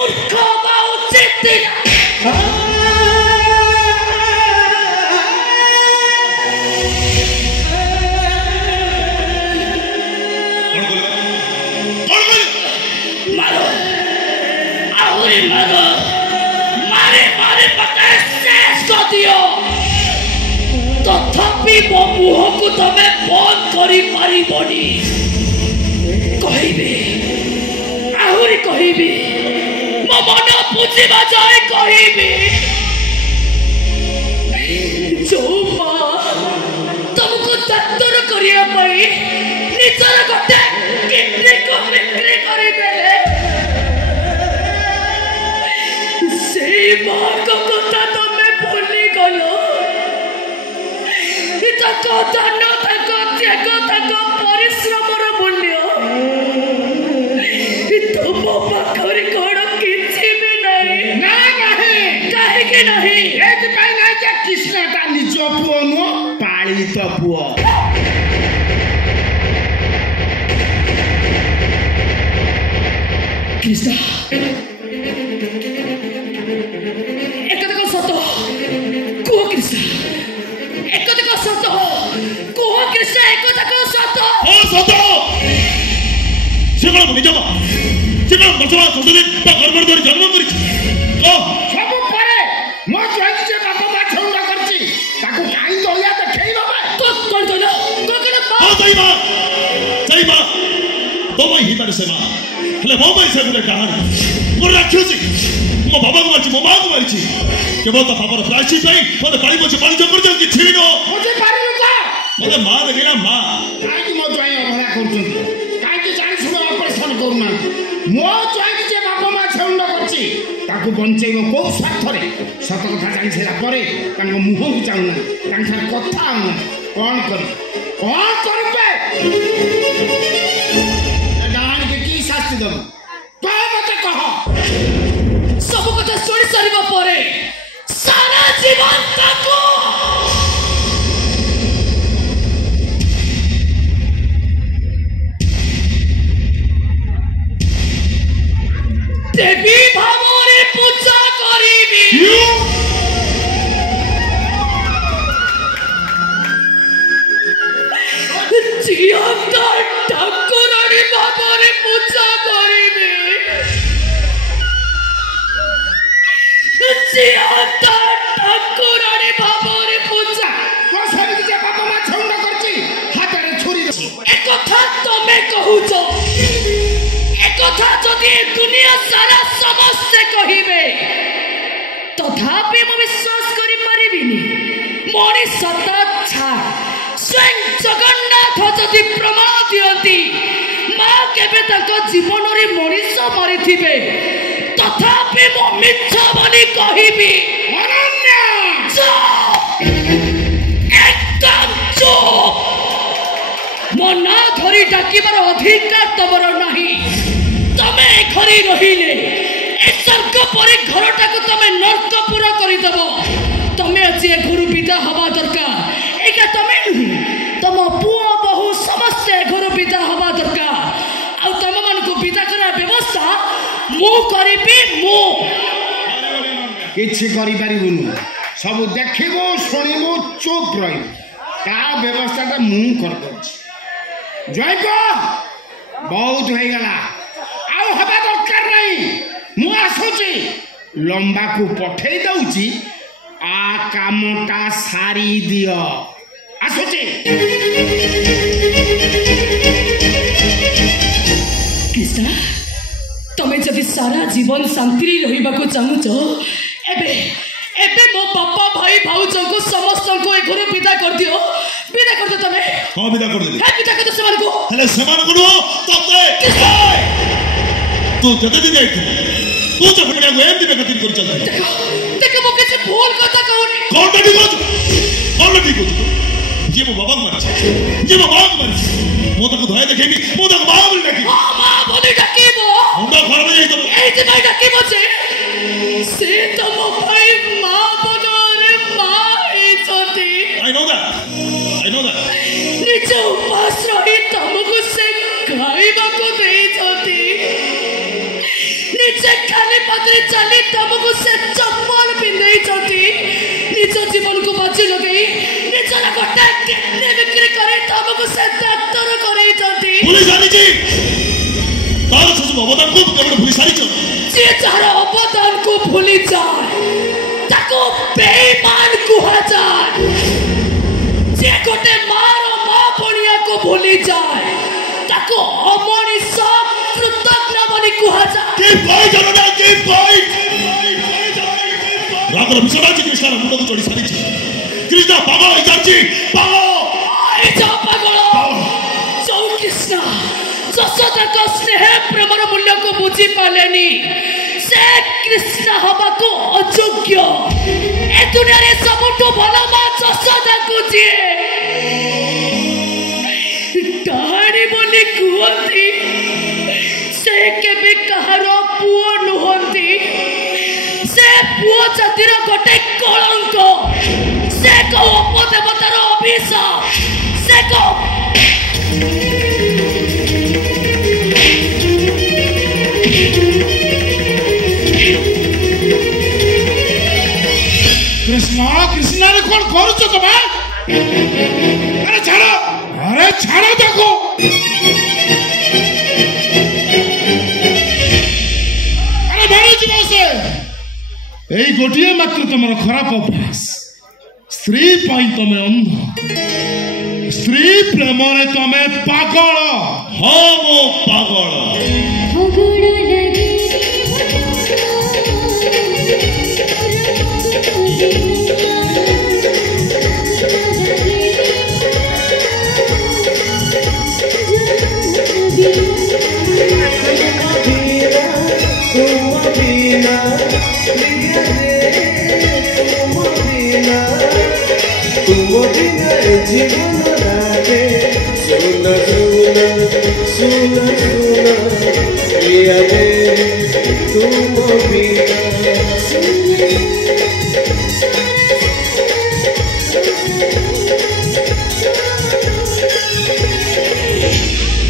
Koma uciti. Maro, ahuri maro, mare mate ses kodiyo. तथापि मो मुह को तमे बंद करी पारिबनी कहिबे आहुरी कहिबे मो मन बुझिबा जाय कहिबे जो मां तुमको दत्तर करिया पई निचर गटे कितने को बिक्री करी देले से मां को कथा तमे भूली गलो तको धन तको त्याग तको परिश्रमर मूल्य तुम पाखरे कोन किछि भी नहीं ना नहीं काहे के नहीं एत पाई ना जे कृष्ण ता निज पुओ नो पालित पुओ कृष्ण एक तको सतो को कृष्ण एक तक सत हो कोह कृष्ण एक तक सत हो सत सेगळ निजमा सेगळ बसवा संदले गड़बड़ धरि जन्म करी ओ सब परे मो जई जे बाप मा छौंडा करछि ताको काई दया देखै बाबा तो कोन तो ना को के बा ओ सही बा तो मैं ही तारे सेमा हले मो भाई से गुले कहानी मो राक्षसी मो बाबा को मारछि मो मां को मारछि केवल तो बाबर प्रायश्चित नहीं मते पानी पछे पानी चक्कर जल किछि नो मुझे पारी लुका मते मां देखिना मां काई की मो जोई अभला करछन काई की जानि सुनो ऑपरेशन करूना मो जोई जे बाप मा छंड करछि ताकू बंचेइबो को स्वार्थ रे सत कथा जानि सेला परे तांको मुह को चाउना तांका कथा आउना कोन करबे डान के की शास्ति दब तो मते कह सब कथा सुनि सरिबा परे सारा जीवन ताको देवी भावरे पूजा करिबी जियंता ठाकुरानी भावरे पूजा करिबी जियंता ठाकुरानी भावरे पूजा को सभी जे बाबा मा छौंड करछि हातरे छुरी एक कथा तमे कहूछो कथा जदि दुनिया सारा समस्त कहिबे तथापि मो विश्वास करि परिबिनी मोरी सता छा स्वयं जगन्नाथ जदि प्रमाण दियंती मां केबे तक जीवन रे मनीष मरिथिबे तथापि मो मिथ्या बनी कहिबी अनन्य एकदम चुप मो ना धरी डाकिबार अधिकार तमर नहीं तमे घरे रहिले ए स्वर्ग परे घरटा को तमे नर्कपुर करि दबो तमे आज ए घर विदा हवा दरकार एका तमे तम पुओ बहु समस्त घर विदा हवा दरकार आ तम मन को विदा करा व्यवस्था मु करिबी मु किछि करि परिबुनु सब देखिबो सुनिबो चुप रहिबो ता व्यवस्थाटा मु करबो जय को बहुत हो गला हवा दरकार नहीं मु आसुची लंबा को पठे दउची आ कामटा सारी दियो आसुची कृष्ण तमे जदि सारा जीवन शांति रहिबा को चाहुचो एबे मो बापा भाई भाउज को समस्त को ए घर विदा कर दियो विदा कर दो तमे हां विदा कर दे हे विदा कर दो समान को हेले समान को तते तू जगह दिन जाइतु तू तो फटड़ा को एमती बेकती कर चलता देखो मो के भूल कथा कहूनी कौन ठीक हो जे मो बाबा मारछ जे मो बाबा मारछ मो तक धोय देखेबी मो तक बाबा बोली डाकी मां बोली डाकीबो मुंडा घर में जाई तो ए जे भाई डाकीबो से तो मो भाई मां बदरे मां इजती आई नो दैट निज उपास रही तुमको से खाइबा को देई जती निज ନିଜେ ଖାଲି ପାଦରେ ଚାଲି ତମକୁ ସେ ଚପଲ ପିନ୍ଧେଇଛନ୍ତି ନିଜ ଜୀବନକୁ ବାଜି ଲଗେଇ ନିଜର ଗୋଟେ କିଡନୀ ବିକ୍ରି କରି ତମକୁ ସେ ଡାକ୍ତର କରେଇଛନ୍ତି ଭୁଲି ସାରିଛି ତାର ସବୁ ଅବଦାନକୁ କେବଳ ଭୁଲି ସାରିଛ ଯିଏ ଯାହାର ଅବଦାନକୁ ଭୁଲି ଯାଏ ତାକୁ ବେଇମାନ କୁହାଯାଏ ଯିଏ ଗୋଟେ ମାର ମା ଭଳିଆକୁ ଭୁଲି ଯାଏ ତାକୁ ଅମଣିଷ କୃତଜ୍ଞ ବୋଲି କୁହାଯାଏ ରାଗର ବିଷୟ ଅଛି କୃଷ୍ଣର ମୁଣ୍ଡକୁ ଚଢି ସାରିଛି କୃଷ୍ଣ ପାଗଳ ହେଇଯାଇଛି ପାଗଳ ଯୋଉ କୃଷ୍ଣ ଯଶୋଦାଙ୍କ ସ୍ନେହ ପ୍ରେମର ମୂଲ୍ୟକୁ ବୁଝି ପାରିଲେନି ସେ କୃଷ୍ଣ ହବାକୁ ଅଯୋଗ୍ୟ ଏ ଦୁନିଆରେ ସବୁଠୁ ଭଲ ମା ଯଶୋଦାଙ୍କୁ ଯିଏ କାହାଣୀ ବୋଲି କୁହନ୍ତି ସେ କେବେ କାହାର ପୁଅ ନୁହନ୍ତି ସେ ପୁଅ ଜାତିର ଗୋଟେ କଳଙ୍କ ସେ ଏକ ଅପଦେବତାର ଅଭିଶାପ ସେ ଏକ कृष्ण कृष्ण रे कौन करुଛ तमे अरे छाड़ो देखो अरे मारो जीव से एई गोटिए मात्र तमर खराब अभ्यास स्त्री पाई तमे अंध स्त्री प्रेम रे तमे पागल हाँ मो पागल जीवन रागे सुन सुन सुन सुन